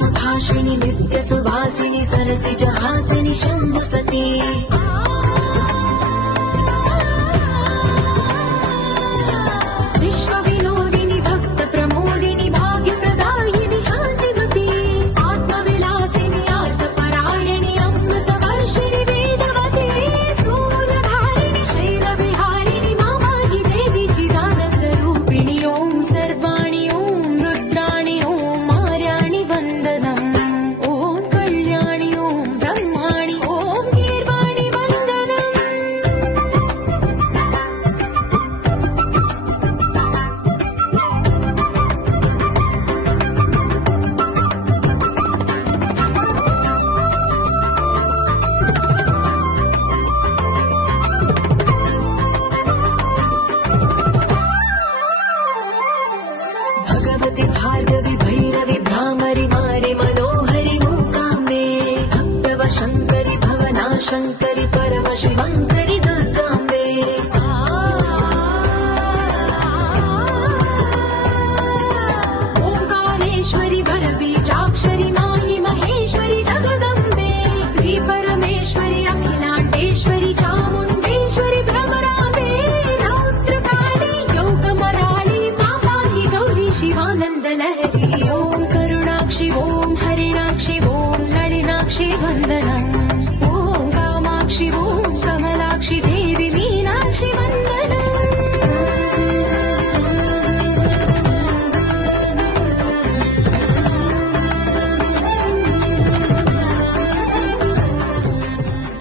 सुभाषिणि नित्य सुवासिनि सरसिजहासिनि शम्भुसती विश्वविनोदिनि भक्त प्रमोदिनि भाग्यप्रदायिनि शान्तिमती आत्मविलासिनि आर्तपरायणि अमृतवर्षिणि वेदवती सूर्यधारिणि शैलविहारिणि मामाहि देवी चिदानन्दरूपिणि ॐ सर्वाणि ॐ रुद्राणि ॐ मार्याणि वन्दनम् ॐ कल्याणि ॐ ब्रह्माणि ॐ गीर्वाणि वन्दनम् भगवति भार्गवि भैरवि भ्रामरि मारि मनोहरि मूकाम्बे भक्तव शङ्करि भवना शङ्करि परम शिवङ्करि दुर्गाम्बे ओङ्कारेश्वरि वरबीजाक्षरि माहि महेश्वरि जगदम्बे श्री परमेश्वरि अखिलाण्डेश्वरि चामुण्डेश्वरि भ्रमराम्बे रौद्रकाली योगमराळि माताहि गौरी शिवानन्दलहरी ॐ करुणाक्षि ॐ हरिणाक्षि ॐ नलिनाक्षि वन्दना